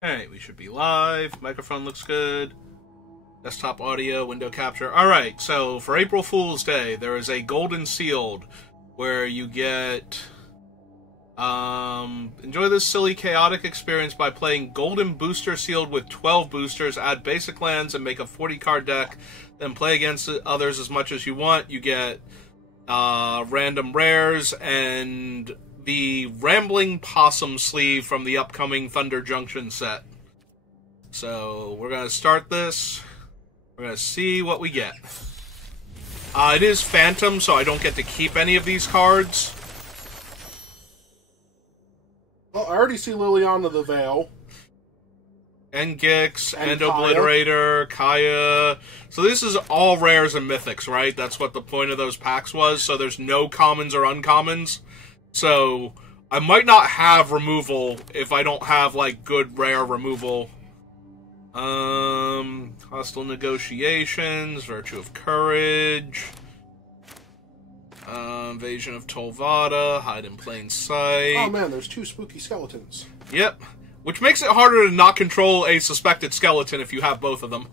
Alright, we should be live. Microphone looks good. Desktop audio, window capture. Alright, so for April Fool's Day, there is a Golden Sealed where you get... enjoy this silly, chaotic experience by playing Golden Booster Sealed with 12 boosters, add basic lands, and make a 40-card deck, then play against others as much as you want. You get random rares, and the Rambling Possum sleeve from the upcoming Thunder Junction set. So, we're going to start this. We're going to see what we get. It is Phantom, so I don't get to keep any of these cards. Well, I already see Liliana the Veil. And Gix, and Kaya. Obliterator, Kaya. So this is all rares and mythics, right? That's what the point of those packs was. So there's no commons or uncommons. So I might not have removal if I don't have, like, good rare removal. Hostile Negotiations, Virtue of Courage, Invasion of Tolvada, Hide in Plain Sight. Oh man, there's two spooky skeletons. Yep. Which makes it harder to not control a suspected skeleton if you have both of them.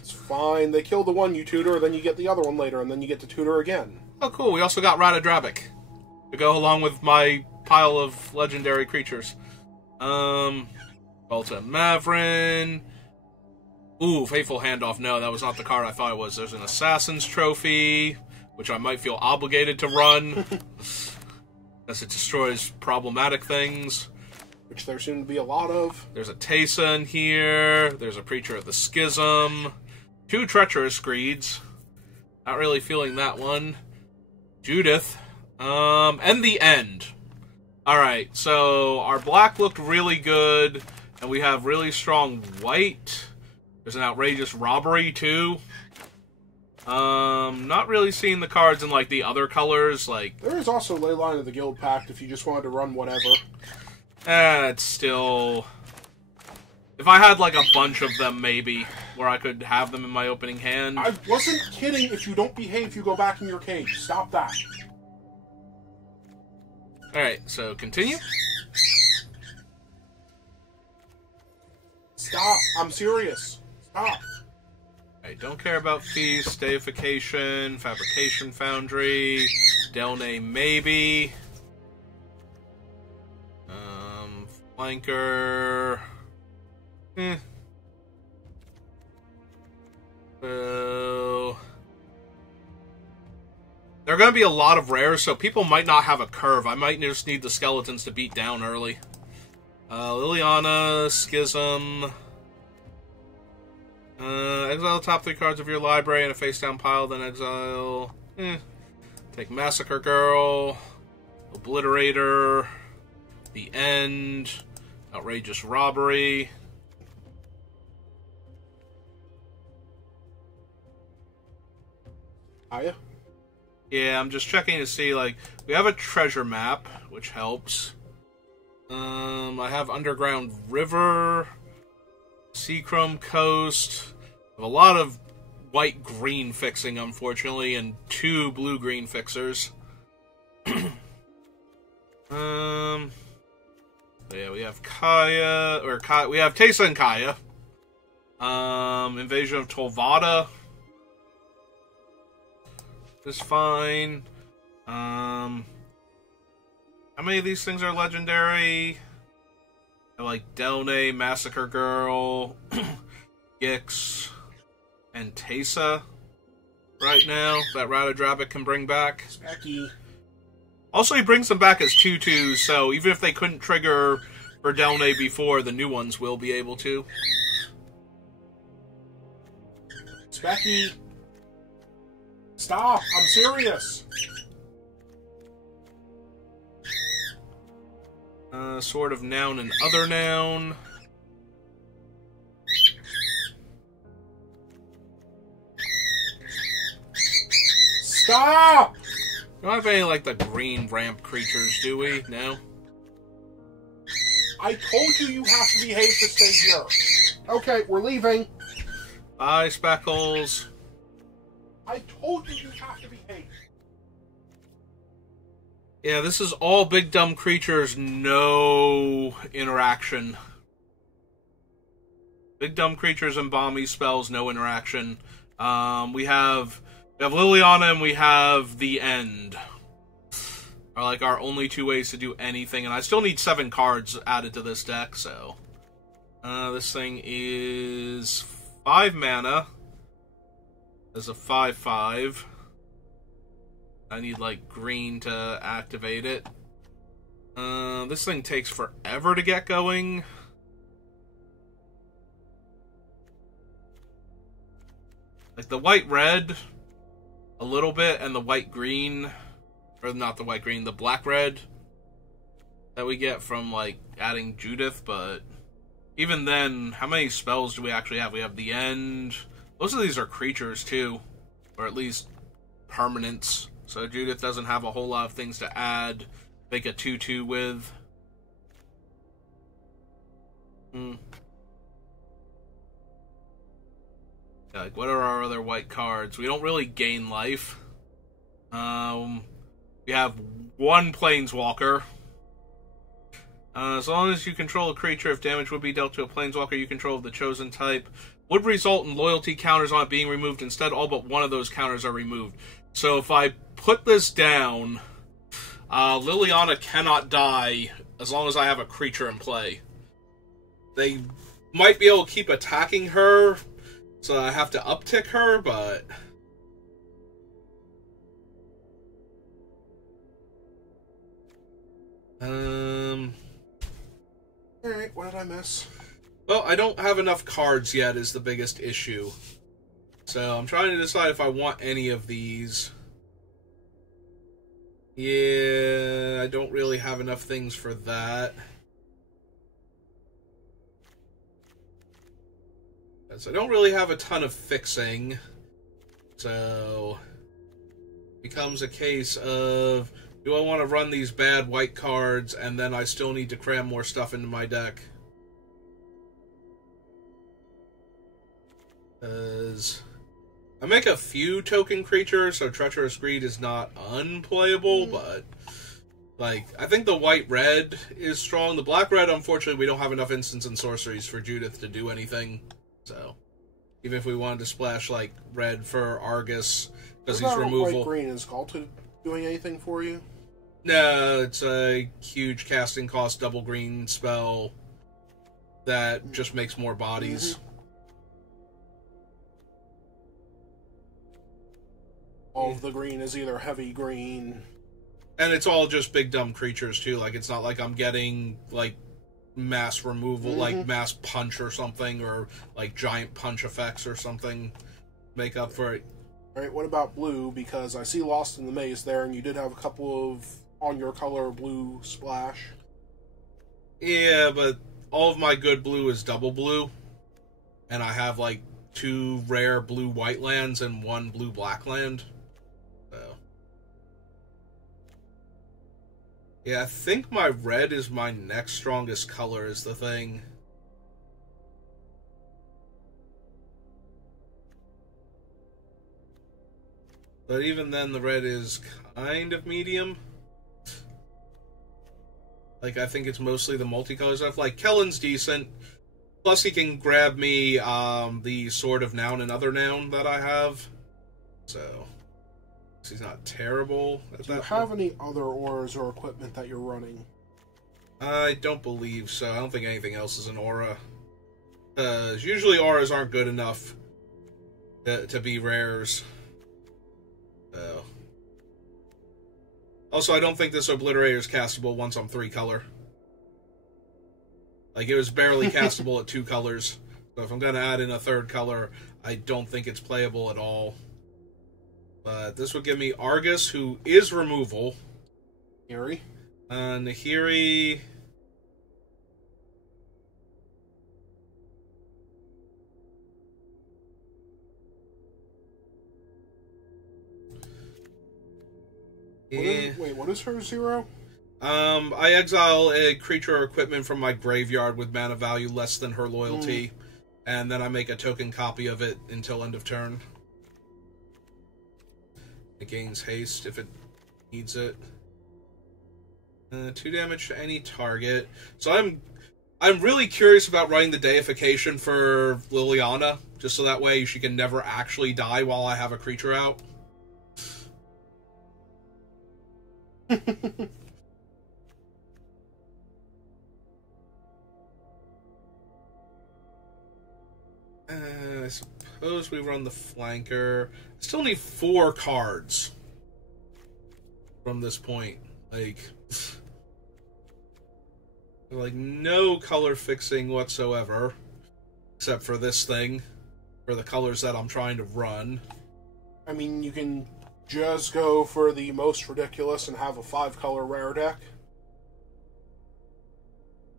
It's fine. They kill the one you tutor, then you get the other one later, and then you get to tutor again. Oh, cool. We also got Ratadrabic to go along with my pile of legendary creatures. Volta Mavrin. Ooh, Fateful Handoff. No, that was not the card I thought it was. There's an Assassin's Trophy, which I might feel obligated to run, as it destroys problematic things. Which there seem to be a lot of. There's a Teysa in here. There's a Preacher of the Schism. Two Treacherous Greeds. Not really feeling that one. Judith. And the End. Alright, so our black looked really good, and we have really strong white. There's an Outrageous Robbery, too. Not really seeing the cards in, like, the other colors, like... There is also Leyline of the Guild Pact if you just wanted to run whatever. It's still... If I had, like, a bunch of them, maybe, where I could have them in my opening hand. I wasn't kidding. If you don't behave, you go back in your cage. Stop that. Alright, so continue. Stop. I'm serious. Stop. I don't care about Feast, Deification, Fabrication Foundry, Delnay maybe. Flanker. So there are going to be a lot of rares, so people might not have a curve. I might just need the skeletons to beat down early. Liliana, Schism. Exile top 3 cards of your library in a face-down pile, then exile... Take Massacre Girl, Obliterator, The End, Outrageous Robbery. Aya? Yeah, I'm just checking to see, like, we have a treasure map, which helps. I have Underground River, Seachrome Coast. I have a lot of white-green fixing, unfortunately, and 2 blue-green fixers. So yeah, we have we have Teysa and Kaya. Invasion of Tolvada is fine. How many of these things are legendary? I like Delnay, Massacre Girl, Gix, and Teysa right now that Ratadrabic can bring back. Specky. Also, he brings them back as 2/2s, so even if they couldn't trigger for Delnay before, the new ones will be able to. Specky. Stop. I'm serious. Sword of Noun and Other Noun. Stop! We don't have any, like, the green ramp creatures, do we? No? I told you you have to behave to stay here. Okay, we're leaving. Bye, Speckles. I told you you have to behave. Yeah, this is all big dumb creatures, no interaction. Big dumb creatures and bomby spells, no interaction. We have Liliana and we have the End. Are like our only two ways to do anything, and I still need 7 cards added to this deck, so. This thing is 5 mana. There's a 5/5. I need, like, green to activate it. This thing takes forever to get going. Like, the white-red, a little bit, and the white-green, or not the white-green, the black-red that we get from, like, adding Judith, but even then, how many spells do we actually have? We have the End. Most of these are creatures, too, or at least permanents, so Judith doesn't have a whole lot of things to add, make a 2/2 with. Like, what are our other white cards? We don't really gain life. We have 1 Planeswalker. As long as you control a creature, if damage would be dealt to a Planeswalker you control of the chosen type, would result in loyalty counters on it being removed. Instead, all but 1 of those counters are removed. So if I put this down, Liliana cannot die as long as I have a creature in play. They might be able to keep attacking her, so I have to uptick her, but Alright, what did I miss? well, I don't have enough cards yet is the biggest issue. So I'm trying to decide if I want any of these. Yeah, I don't really have enough things for that. So I don't really have a ton of fixing. So it becomes a case of, do I want to run these bad white cards and then I still need to cram more stuff into my deck? Because I make a few token creatures, so Treacherous Greed is not unplayable, but like, I think the white-red is strong. The black-red, unfortunately, we don't have enough instants and sorceries for Judith to do anything. So, even if we wanted to splash, like, red for Argus, because he's removal. White-green is Galta doing anything for you? No, it's a huge casting cost double green spell that just makes more bodies. All of the green is either heavy green. And it's all just big dumb creatures, too. Like, it's not like I'm getting, like, mass removal, like mass punch or something, or like giant punch effects or something make up for it. Alright, what about blue? Because I see Lost in the Maze there, and you did have a couple of on your color blue splash. Yeah, but all of my good blue is double blue, and I have like 2 rare blue white lands and 1 blue black land. So yeah, I think my red is my next strongest color is the thing. But even then, the red is kind of medium. Like, I think it's mostly the multicolor stuff. Like, Kellen's decent. Plus, he can grab me the Sword of Noun and Other Noun that I have. So, he's not terrible at that. Do you have any other auras or equipment that you're running? I don't believe so. I don't think anything else is an aura. Because usually auras aren't good enough to be rares. So. Also, I don't think this Obliterator is castable once I'm 3 color. Like, it was barely castable at 2 colors. So if I'm going to add in a 3rd color, I don't think it's playable at all. But this would give me Argus, who is removal. Nahiri? Nahiri. Wait, what is her 0? I exile a creature or equipment from my graveyard with mana value less than her loyalty, and then I make a token copy of it until end of turn. It gains haste if it needs it. 2 damage to any target. So I'm really curious about running the deification for Liliana, just so that way she can never actually die while I have a creature out. I suppose we run the flanker. I still need 4 cards from this point. Like no color fixing whatsoever, except for this thing, for the colors that I'm trying to run. I mean, you can just go for the most ridiculous and have a 5-color rare deck.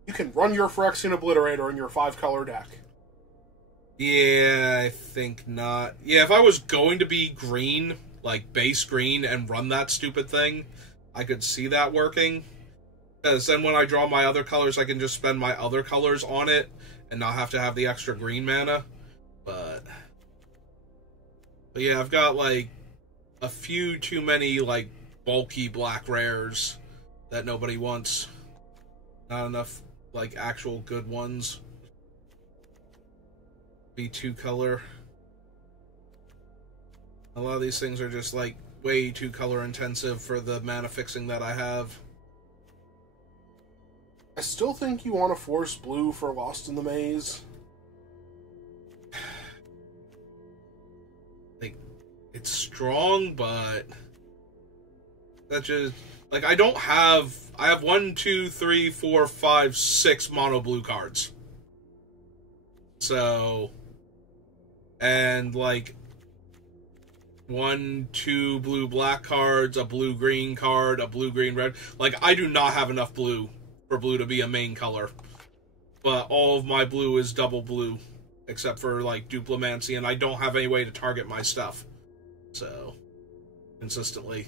You can run your Phyrexian Obliterator in your 5-color deck. Yeah, I think not. Yeah, if I was going to be green, like base green, and run that stupid thing, I could see that working. Because then when I draw my other colors, I can just spend my other colors on it and not have to have the extra green mana. But yeah, I've got, like, a few too many, like, bulky black rares that nobody wants. Not enough, like, actual good ones. Be 2-color. A lot of these things are just, like, way too color intensive for the mana fixing that I have. I still think you want to force blue for Lost in the Maze. Like, it's strong, but that just, like, I don't have, I have 1, 2, 3, 4, 5, 6 mono blue cards. So, and like 1, 2 blue black cards, a blue green card, a blue green red. Like, I do not have enough blue for blue to be a main color. But all of my blue is double blue, except for, like, Duplimancy, and I don't have any way to target my stuff. So, consistently.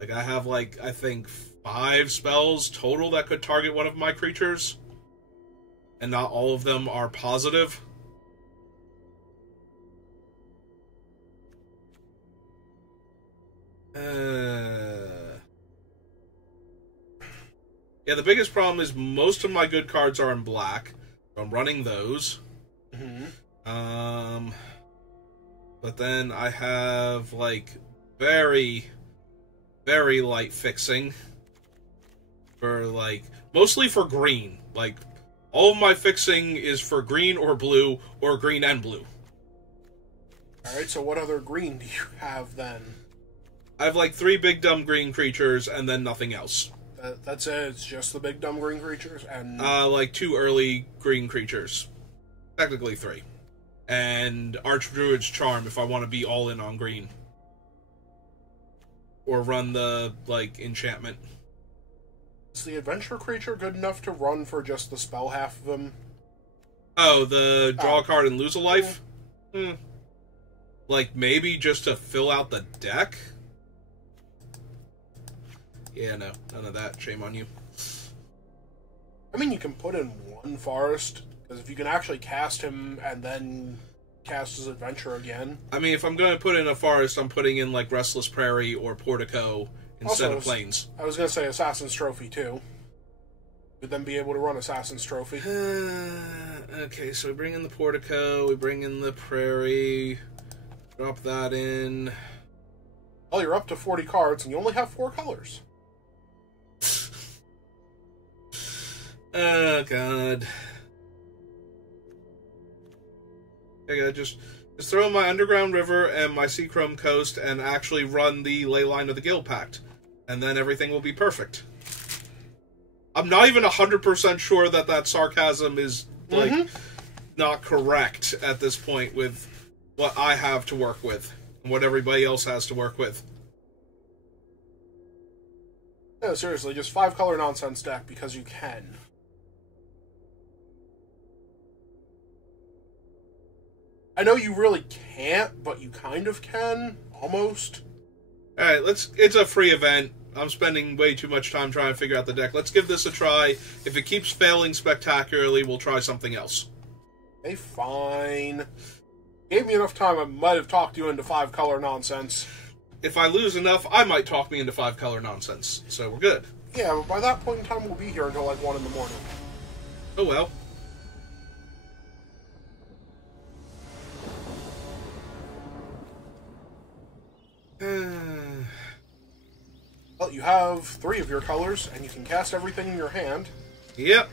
Like, I have, like, I think 5 spells total that could target one of my creatures. And not all of them are positive. Yeah, the biggest problem is most of my good cards are in black. So I'm running those. Mm-hmm. But then I have, like, very, very light fixing. For, like, mostly for green. Like, all of my fixing is for green or blue, or green and blue. Alright, so what other green do you have then? I have, like, 3 big dumb green creatures, and then nothing else. That's it? It's just the big dumb green creatures? And like 2 early green creatures. Technically 3. And Archdruid's Charm if I want to be all in on green. Or run the, like, enchantment. Is the adventure creature good enough to run for just the spell half of them? Oh, the draw a card and lose a life? Like, maybe just to fill out the deck? Yeah, no. None of that. Shame on you. I mean, you can put in 1 forest, because if you can actually cast him and then cast his adventure again... I mean, if I'm going to put in a forest, I'm putting in, like, Restless Prairie or Portico instead of Plains. I was going to say Assassin's Trophy, too. Would then be able to run Assassin's Trophy. Okay, so we bring in the Portico, we bring in the Prairie, drop that in... Well, you're up to 40 cards, and you only have 4 colors. Oh, God. Okay, just throw in my Underground River and my Seachrome Coast and actually run the Leyline of the Guild Pact. And then everything will be perfect. I'm not even 100% sure that that sarcasm is, like, not correct at this point with what I have to work with and what everybody else has to work with. No, seriously, just 5-color nonsense deck because you can. I know you really can't, but you kind of can, almost. Alright, it's a free event. I'm spending way too much time trying to figure out the deck. Let's give this a try. If it keeps failing spectacularly, we'll try something else. Hey, fine. Gave me enough time, I might have talked you into 5-color nonsense. If I lose enough, I might talk me into 5-color nonsense. So we're good. Yeah, but by that point in time, we'll be here until like 1 in the morning. Oh well. Well, you have 3 of your colors, and you can cast everything in your hand. Yep.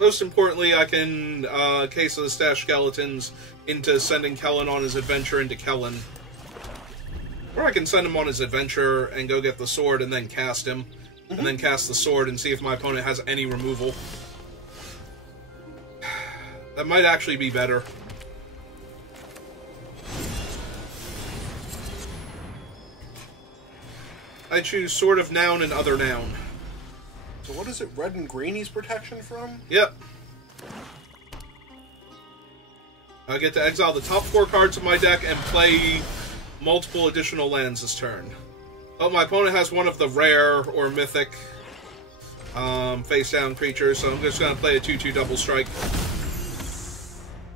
Most importantly, I can case of the Stash Skeletons into sending Kellen on his adventure into Kellen. Or I can send him on his adventure and go get the sword and then cast him. And then cast the sword and see if my opponent has any removal. That might actually be better. I choose Sword of Noun and Other Noun. So what is it, red and green he's protection from? Yep. I get to exile the top 4 cards of my deck and play multiple additional lands this turn. Oh, my opponent has one of the rare or mythic face-down creatures, so I'm just going to play a 2/2 double strike.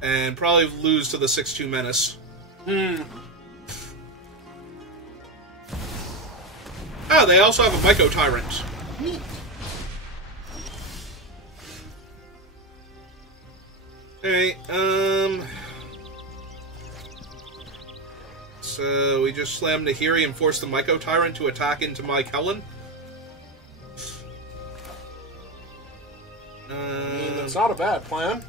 And probably lose to the 6/2 menace. Oh, they also have a Myco Tyrant. Neat. Alright, so we just slam Nahiri and force the Myco Tyrant to attack into my Kellen. I mean, that's not a bad plan.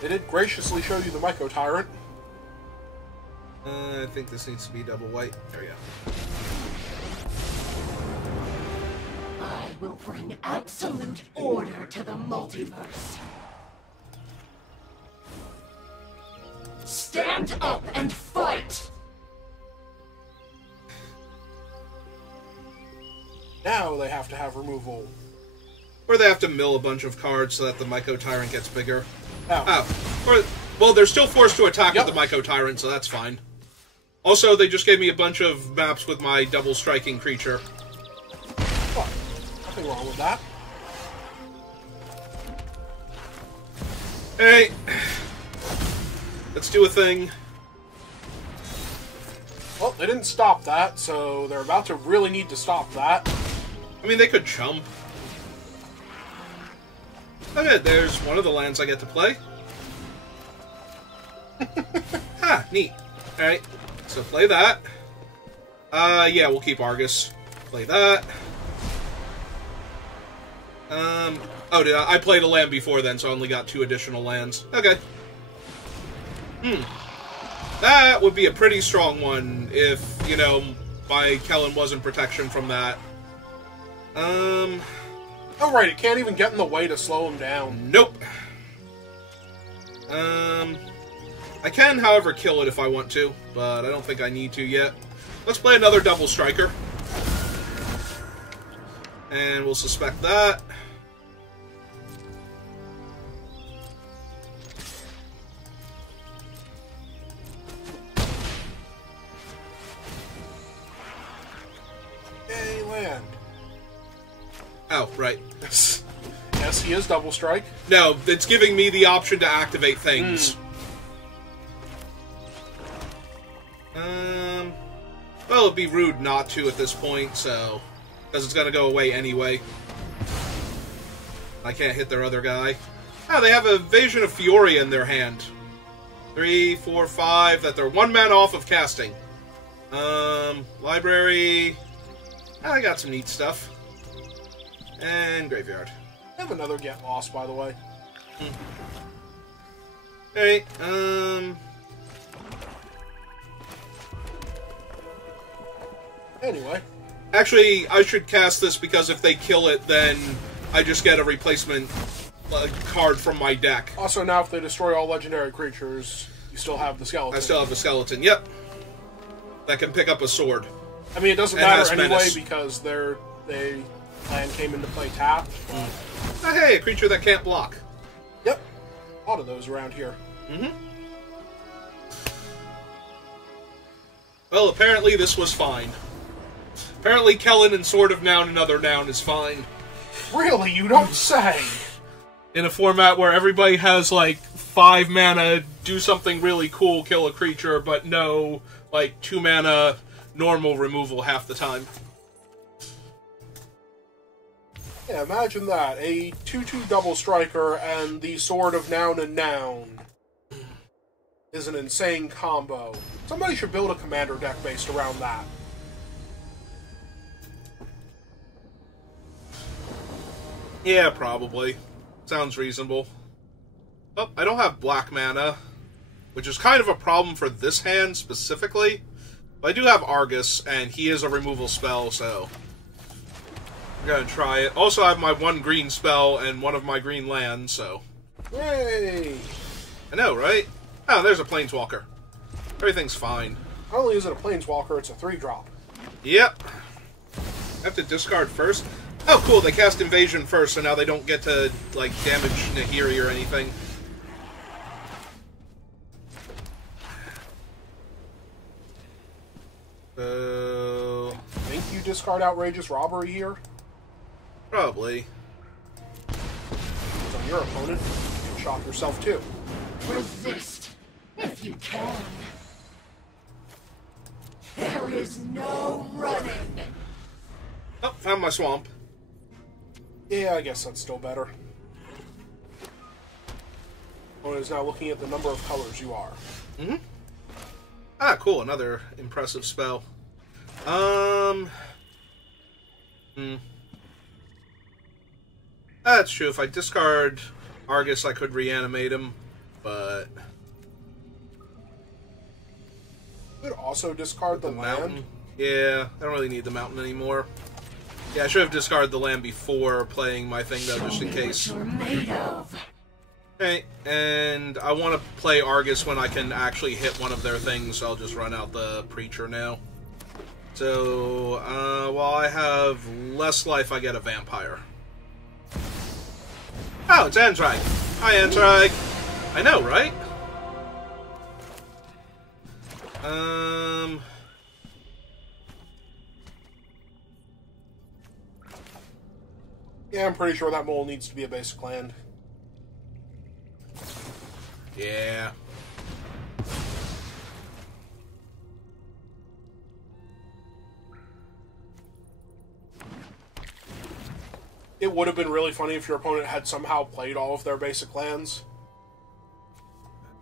They did graciously show you the Myco Tyrant. I think this needs to be double white. There we go. I will bring absolute order to the multiverse. Stand up and fight! Now they have to have removal. Or they have to mill a bunch of cards so that the Oh. Myco Tyrant gets bigger. Now, Or, well, they're still forced to attack Yep. with the Myco Tyrant, so that's fine. Also, they just gave me a bunch of maps with my double striking creature. what? Nothing wrong with that. Hey, let's do a thing. Well, they didn't stop that, so they're about to really need to stop that. I mean, they could chump. Okay, there's one of the lands I get to play. Ha, neat. Alright, so play that. Yeah, we'll keep Argus. Play that. Oh, I played a land before then, so I only got 2 additional lands. Okay. That would be a pretty strong one if, you know, my Kellen wasn't protection from that. Oh, right, it can't even get in the way to slow him down. Nope. I can, however, kill it if I want to, but I don't think I need to yet. Let's play another double striker. And we'll suspect that. Yay, land. Oh, right. Yes, he is double strike. No, it's giving me the option to activate things. Well, it'd be rude not to at this point, so... Because it's gonna go away anyway. I can't hit their other guy. Oh, they have a Invasion of Fiori in their hand. 3, 4, 5, that they're 1 mana off of casting. Library... I got some neat stuff. And Graveyard. I have another Get Lost, by the way. Alright, Anyway. Actually, I should cast this because if they kill it, then I just get a replacement card from my deck. Also, now if they destroy all legendary creatures, you still have the skeleton. I still have a skeleton, yep. That can pick up a sword. I mean, it doesn't And matter has anyway menace. because they land came into play tapped. But, Oh, hey, a creature that can't block. Yep. A lot of those around here. Well, apparently this was fine. Apparently Kellen and Sword of Noun and Other Noun is fine. Really? You don't say? In a format where everybody has, like, 5 mana, do something really cool, kill a creature, but no, like, 2 mana normal removal half the time. Yeah, imagine that. A 2/2 double striker and the Sword of Noun and Noun is an insane combo. Somebody should build a commander deck based around that. Yeah, probably. Sounds reasonable. Oh, I don't have black mana, which is kind of a problem for this hand specifically. But I do have Argus, and he is a removal spell, so I'm gonna try it. Also, I have my 1 green spell and 1 of my green lands, so... Yay! I know, right? Oh, there's a Planeswalker. Everything's fine. Not only is it a Planeswalker, it's a 3-drop. Yep. I have to discard first. Oh, cool, they cast Invasion first, so now they don't get to, like, damage Nahiri or anything. So... Think you discard Outrageous Robbery here? Probably. Because on your opponent, you can shock yourself too. Resist, if you can. There is no running. Oh, found my swamp. Yeah, I guess that's still better. Opponent is now looking at the number of colors you are. Mm-hmm. Ah, cool, another impressive spell. That's true. If I discard Argus, I could reanimate him, but... You could also discard the land. Mountain? Yeah, I don't really need the mountain anymore. Yeah, I should have discarded the land before playing my thing, though, just in case. What you're made of. Okay, and I want to play Argus when I can actually hit one of their things, so I'll just run out the Preacher now. So, while I have less life, I get a Vampire. Oh, it's Anzrag. Hi, Anzrag. I know, right? Yeah, I'm pretty sure that mole needs to be a basic land. Yeah. It would have been really funny if your opponent had somehow played all of their basic lands.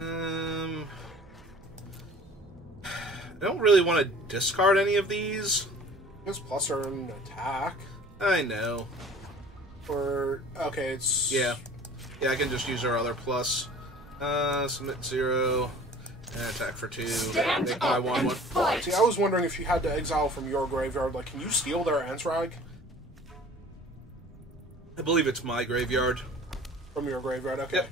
I don't really want to discard any of these. It's plus or an attack. I know. Or, okay, it's... Yeah. Yeah, I can just use our other plus. Submit 0. And attack for 2. Stand Make my up 1 and 1. fight. See, I was wondering if you had to exile from your graveyard, like, can you steal their Ansrag I believe it's my graveyard. from your graveyard? Okay. Yep.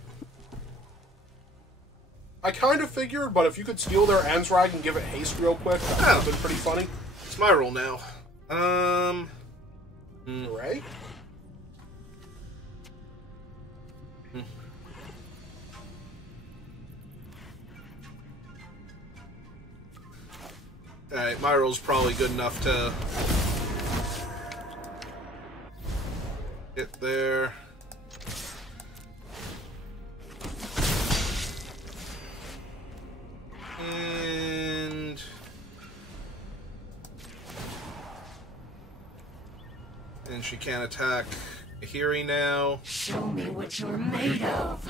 I kind of figured, but if you could steal their Ansrag and give it haste real quick, that would have been pretty funny. It's my roll now. Right? Alright, my roll's probably good enough to hit there. And she can't attack Nahiri now. Show me what you're made of.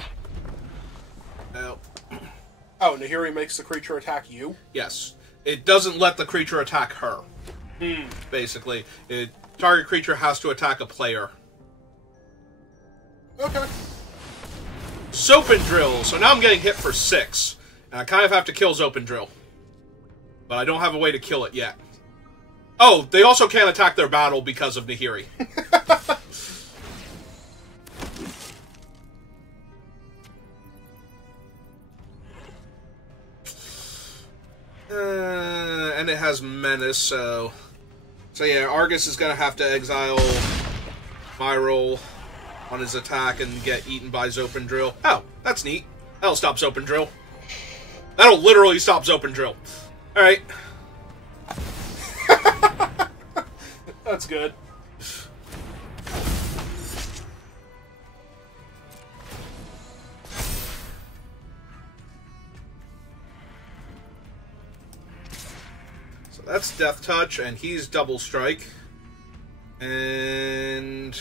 Oh. Oh, Nahiri makes the creature attack you? Yes. It doesn't let the creature attack her. Basically. Target creature has to attack a player. Okay. Soap and Drill. So now I'm getting hit for 6. And I kind of have to kill Soap and Drill. But I don't have a way to kill it yet. Oh, they also can't attack their battle because of Nahiri. And it has Menace, so... So yeah, Argus is going to have to exile my roll on his attack and get eaten by Zopen Drill. Oh, that's neat. That'll stop Zopen Drill. That'll literally stop Zopen Drill. Alright. That's good. So that's Death Touch, and he's Double Strike. And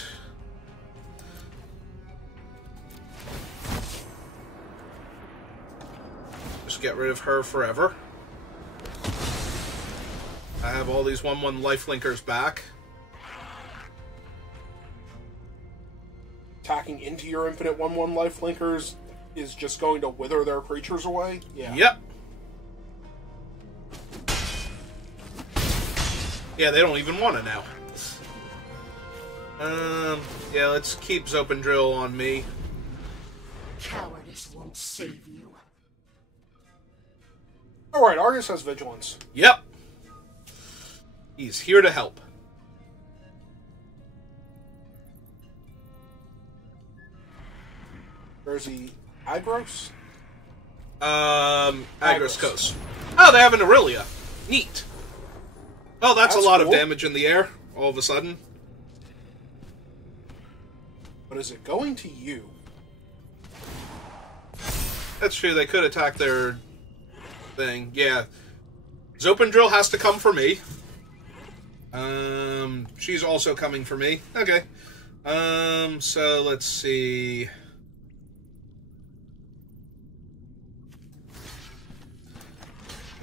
get rid of her forever. I have all these 1/1 lifelinkers back. Attacking into your infinite 1/1 lifelinkers is just going to wither their creatures away? Yeah. Yep. Yeah, they don't even want to now. Yeah, let's keep Zopendrill on me. Cowardice won't save you. Alright, Argus has vigilance. Yep. He's here to help. Where's he? Agros? Agros Coast. Oh, they have an Aurelia. Neat. Oh, that's a lot cool. of damage in the air, all of a sudden. But is it going to you? That's true, they could attack their thing. Yeah. Zopendrill has to come for me. She's also coming for me. Okay. So let's see.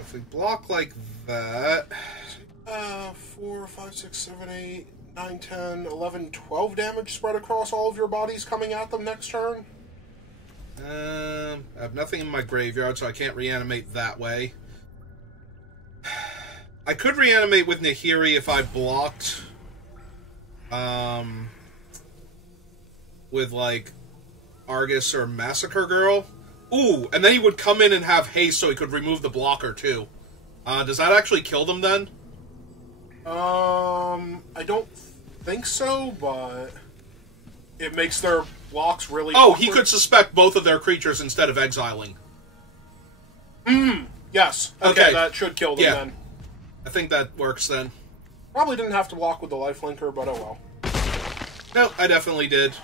If we block like that... 4, 5, 6, 7, 8, 9, 10, 11, 12 damage spread across all of your bodies coming at them next turn? I have nothing in my graveyard, so I can't reanimate that way. I could reanimate with Nahiri if I blocked, with, like, Argus or Massacre Girl. Ooh, and then he would come in and have haste so he could remove the blocker, too. Does that actually kill them, then? I don't think so, but it makes their blocks really Oh, awkward. he could suspect both of their creatures instead of exiling. Yes. Okay, Okay. that should kill them Yeah. then. I think that works, then. Probably didn't have to block with the lifelinker, but oh well. No, I definitely did.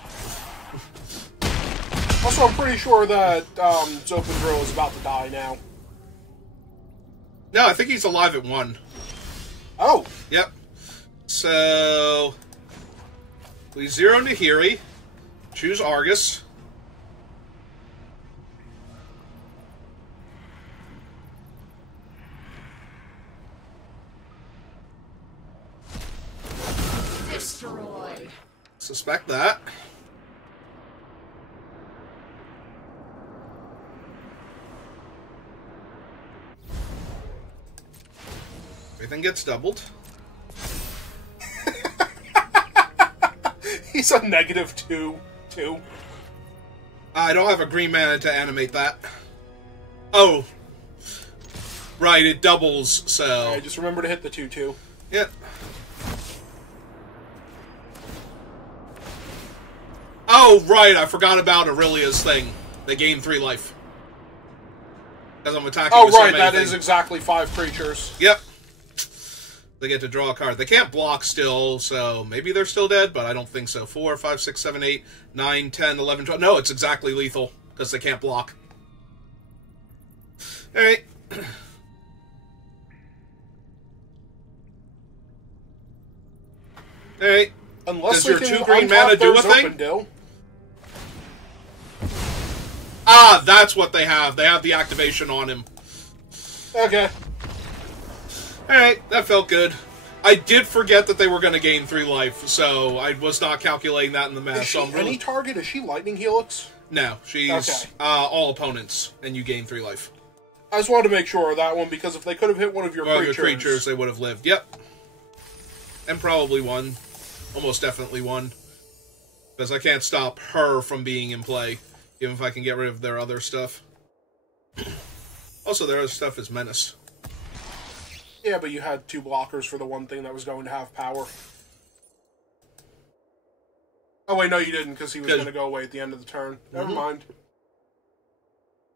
Also, I'm pretty sure that Zopendrill is about to die now. No, I think he's alive at 1. Oh! Yep. So we zero Nahiri. Choose Argus. Destroy. Suspect that. Everything gets doubled. He's a -2. I don't have a green mana to animate that. Oh. Right, it doubles, so... Alright, just remember to hit the 2/2. Yep. Oh, right, I forgot about Aurelia's thing. They gain 3 life. Because I'm attacking Oh, with so right, many that things. is exactly 5 creatures. Yep. They get to draw a card. They can't block still, so maybe they're still dead, but I don't think so. 4, 5, 6, 7, 8, 9, 10, 11, 12. No, it's exactly lethal, because they can't block. Alright. Alright. Unless Does they your can 2 green untap mana do their a thing? Zopendrill. Ah, that's what they have. They have the activation on him. Okay. Alright, that felt good. I did forget that they were going to gain 3 life, so I was not calculating that in the math. Is So she I'm really... any target? Is she Lightning Helix? No, she's Okay. all opponents, and you gain 3 life. I just wanted to make sure of that one, because if they could have hit one of your Well, creatures... the creatures, they would have lived. Yep. And probably won. Almost definitely won. Because I can't stop her from being in play, even if I can get rid of their other stuff. Also, their other stuff is Menace. Yeah, but you had 2 blockers for the one thing that was going to have power. Oh, wait, no, you didn't, because he was going to go away at the end of the turn. Never mind.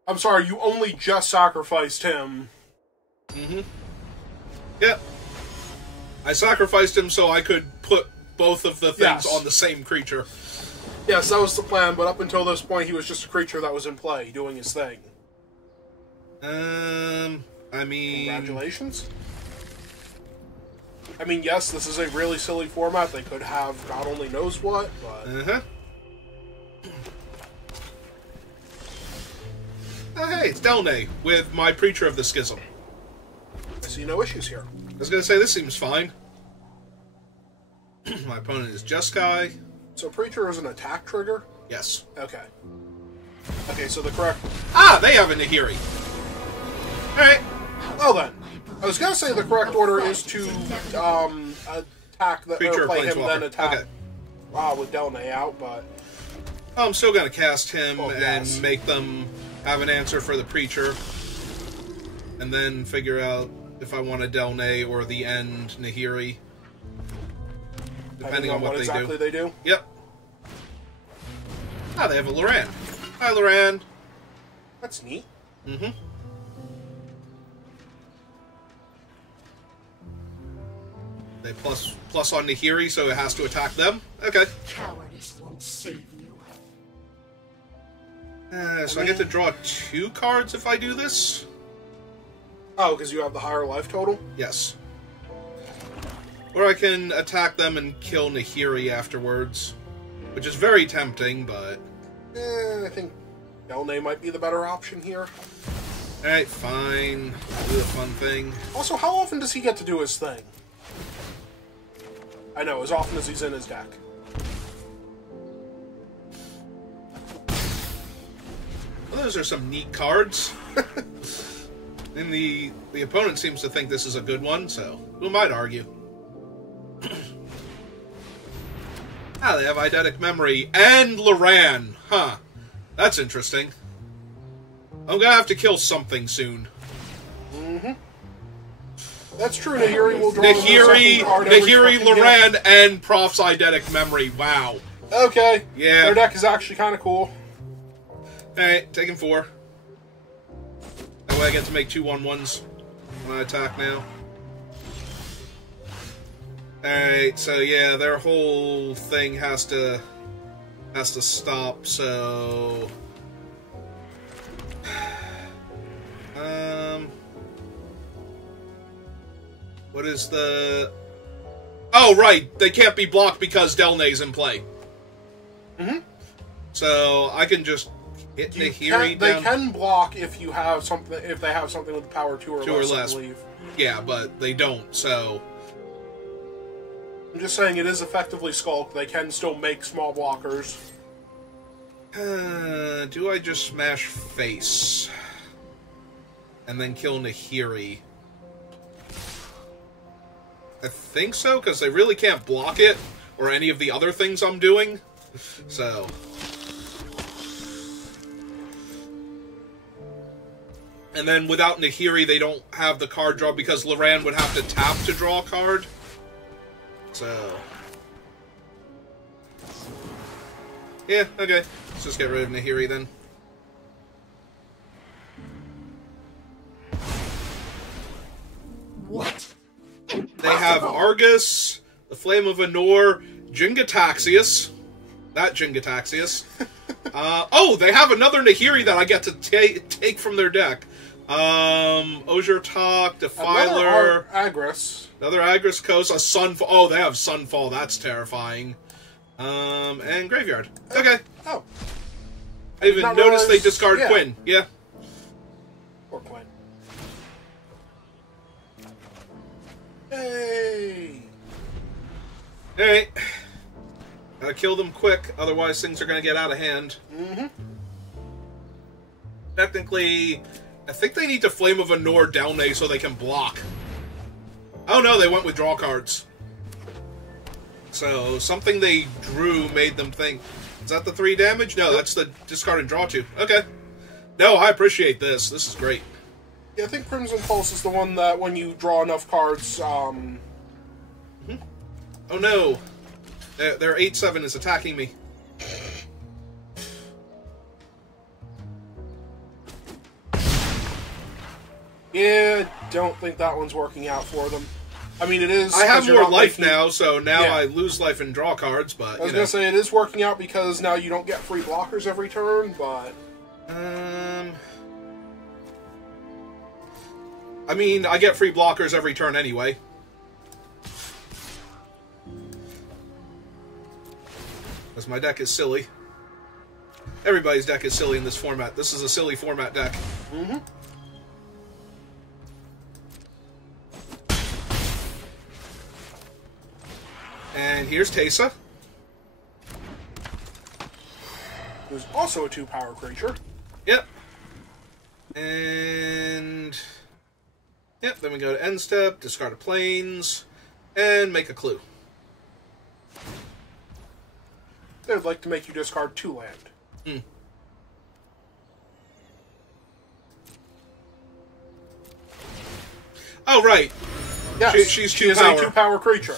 I'm sorry, you only just sacrificed him. Yep. I sacrificed him so I could put both of the things Yes. on the same creature. Yes, that was the plan, but up until this point, he was just a creature that was in play, doing his thing. I mean... Congratulations. I mean, yes, this is a really silly format. They could have God only knows what, but... Oh, hey, it's Delnay with my Preacher of the Schism. I see no issues here. I was going to say, this seems fine. My opponent is Jeskai. So Preacher is an attack trigger? Yes. Okay. Okay, so the correct... Ah, they have a Nahiri. Alright. Well then, I was gonna say the correct order is to attack the Preacher or play him, Planeswalker. then attack Okay. with Delnay out, but I'm still going to cast him Oh, yes. and make them have an answer for the Preacher. And then figure out if I want a Delnay or the end Nahiri. Depending on what exactly they do. Yep. Ah, they have a Loran. Hi, Loran. That's neat. Mm-hmm. They plus on Nahiri, so it has to attack them. Okay. Cowardice won't save you. So I get to draw 2 cards if I do this? Oh, because you have the higher life total? Yes. Or I can attack them and kill Nahiri afterwards. Which is very tempting, but... I think Delnay might be the better option here. Alright, fine. Do the fun thing. Also, how often does he get to do his thing? I know, as often as he's in his deck. Well, those are some neat cards. And the opponent seems to think this is a good one, so who might argue? Ah, they have Eidetic Memory and Loran. Huh. That's interesting. I'm gonna have to kill something soon. That's true, Nahiri will draw the Nahiri, second card every Nahiri, fucking Loran, game. and Prof's Eidetic Memory. Wow. Okay. Yeah. Their deck is actually kind of cool. Alright, taking 4. That way I get to make 2 1/1s when I attack now. Alright, so yeah, their whole thing has to stop, so... What is the... Oh, right! They can't be blocked because Delnay's in play. Mm-hmm. So, I can just hit Nahiri They down... can block if you have something. If they have something with power 2 or less, I believe. Yeah, but they don't, so... I'm just saying it is effectively Skulk. They can still make small blockers. Do I just smash face? And then kill Nahiri? I think so, because they really can't block it, or any of the other things I'm doing. So... And then without Nahiri, they don't have the card draw, because Loran would have to tap to draw a card. So... Yeah, okay. Let's just get rid of Nahiri then. What? They have Argus, the Flame of Anor, Jingataxius. That Jingataxius. Oh, they have another Nahiri that I get to take from their deck. Ozurtok, Defiler. Agris. Another Agris Coast, a Sunfall. Oh, they have Sunfall. That's terrifying. And Graveyard. Okay. Oh. I even not noticed they realize- discard yeah. Quinn. Yeah. Or Quinn. Hey. Alright. Gotta kill them quick, otherwise things are gonna get out of hand. Mm-hmm. Technically, I think they need to Flame of Anor Delnay so they can block. Oh no, they went with draw cards. So, something they drew made them think, is that the 3 damage? No, that's the discard and draw 2. Okay. No, I appreciate this. This is great. Yeah, I think Crimson Pulse is the one that when you draw enough cards, Oh no. Their 8/7 is attacking me. yeah, don't think that one's working out for them. I mean, it is. I have 'cause you're more not life making- now, so now Yeah. I lose life and draw cards, but, I was gonna say it is working out because now you don't get free blockers every turn, but I mean, I get free blockers every turn anyway. Because my deck is silly. Everybody's deck is silly in this format. This is a silly format deck. Mm-hmm. And here's Teysa. Who's also a 2-power creature. Yep. And... Yep, then we go to end step, discard a planes, and make a clue. They would like to make you discard 2 land. Hmm. Oh, right. Yes, She's she is a 2-power creature.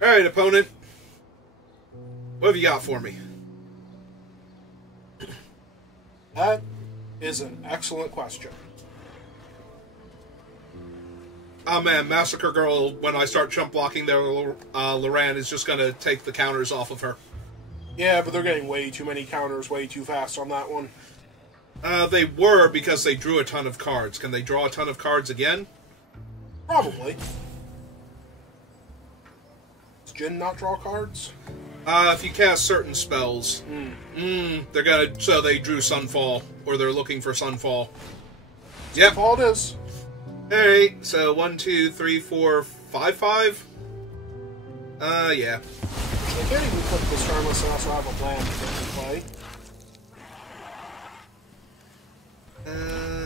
Alright, opponent. What have you got for me? That is an excellent question. Oh man, Massacre Girl, when I start jump blocking there, Loran is just going to take the counters off of her. Yeah, but they're getting way too many counters way too fast on that one. They were because they drew a ton of cards. Can they draw a ton of cards again? Probably. Does Jin not draw cards? If you cast certain spells. They're gonna... So they drew Sunfall, or they're looking for Sunfall. Yep. Sunfall it is. Alright, so 1, 2, 3, 4, 5, 5? Yeah. They can't even click this turn unless they also have a land that they can play.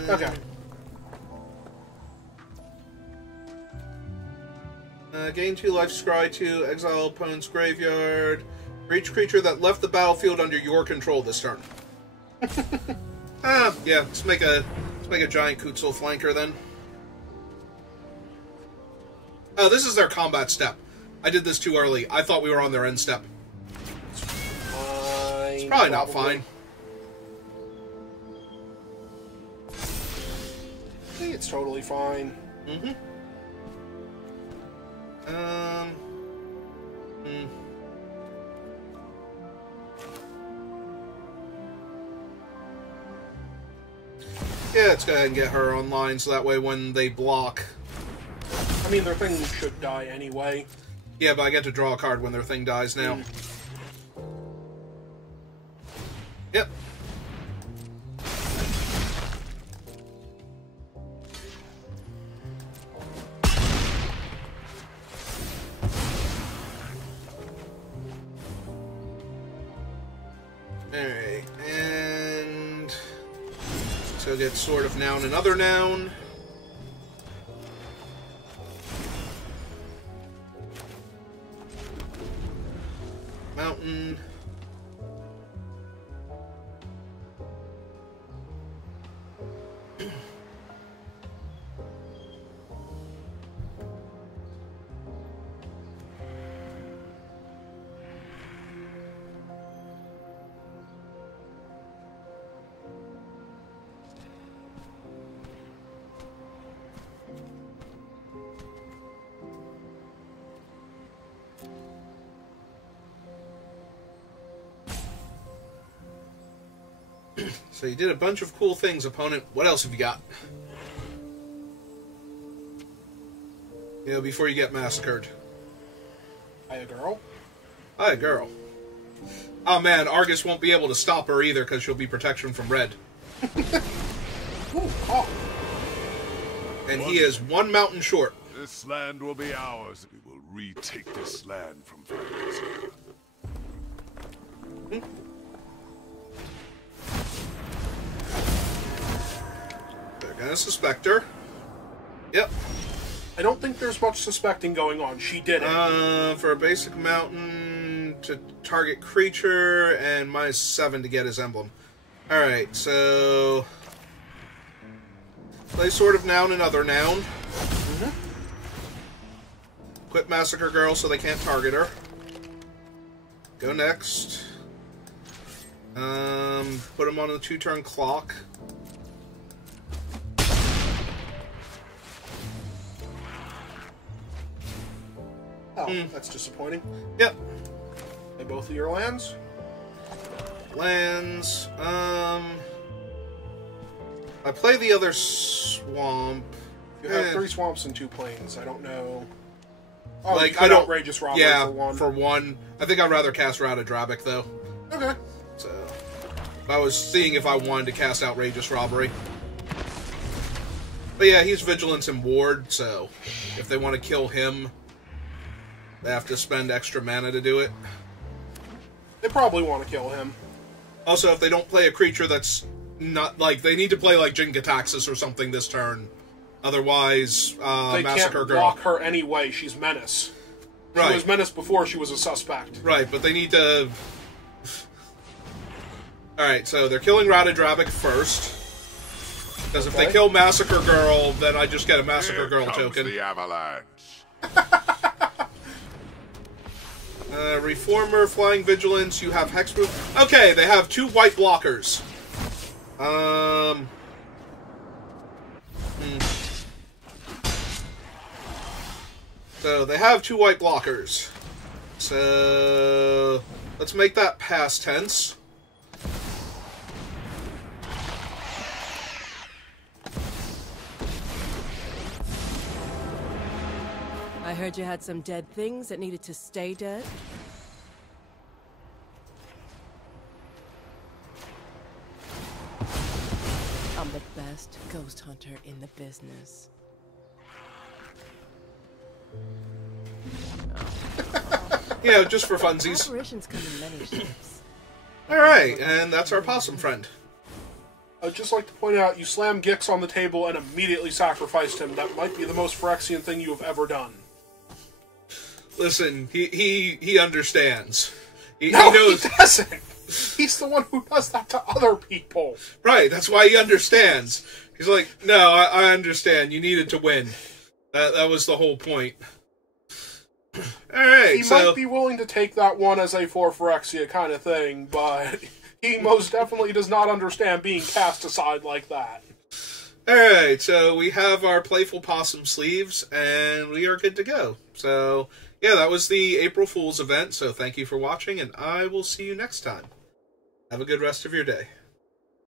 Okay. Gain 2 life, scry 2, exile opponent's graveyard. For each creature that left the battlefield under your control this turn. Yeah, let's make a giant Kutzil flanker then. Oh, this is their combat step. I did this too early. I thought we were on their end step. It's probably not fine. I think it's totally fine. Mm-hmm. Yeah, let's go ahead and get her online so that way when they block... I mean, their thing should die anyway. Yeah, but I get to draw a card when their thing dies now. Yep. Alright, and... So get Sword of Noun and Other Noun. Mountain. So you did a bunch of cool things, opponent. What else have you got? You know, before you get massacred. Hi, a girl. Hi, girl. Oh man, Argus won't be able to stop her either because she'll be protection from red. Ooh, oh. And he is 1 mountain short. This land will be ours. We will retake this land from Valencia. They're gonna suspect her. Yep. I don't think there's much suspecting going on. She did it. For a basic mountain to target creature and -7 to get his emblem. Alright, so... Play Sword of Noun and Other Noun. Quit Massacre Girl so they can't target her. Go next. Put him on the 2-turn clock. Oh, that's disappointing. Yep. Play both of your lands. Lands. I play the other swamp. You have 3 swamps and 2 plains. I don't know. Oh, like, I I don't... outrageous robbery Yeah, for one. for one. I think I'd rather cast Rada Drabic, though. Okay. So, I was seeing if I wanted to cast Outrageous Robbery. But yeah, he's Vigilance and Ward, so if they want to kill him, they have to spend extra mana to do it. They probably want to kill him. Also, if they don't play a creature that's not, like, they need to play, like, Jin-Gitaxias or something this turn. Otherwise, They Massacre can't Girl. block her anyway. She's Menace. She Right. was Menace before she was a suspect. Right, but they need to... Alright, so they're killing Rada Drabic first. Because if they Okay. kill Massacre Girl, then I just get a Massacre Here Girl comes token. the avalanche. Reformer, Flying Vigilance, you have Hexproof. Okay, they have 2 white blockers. So, they have 2 white blockers. So, let's make that past tense. I heard you had some dead things that needed to stay dead. I'm the best ghost hunter in the business. Yeah, just for funsies. Apparitions come in many shapes. Alright, and that's our possum friend. I'd just like to point out, you slammed Gix on the table and immediately sacrificed him. That might be the most Phyrexian thing you have ever done. Listen, he understands. He No, knows. he doesn't! He's the one who does that to other people. Right, that's why he understands. He's like, no, I understand. You needed to win. That was the whole point. Alright, He so... might be willing to take that one as a for Phyrexia kind of thing, but he most definitely does not understand being cast aside like that. Alright, so we have our Playful Possum sleeves, and we are good to go. So, yeah, that was the April Fool's event, so thank you for watching, and I will see you next time. Have a good rest of your day.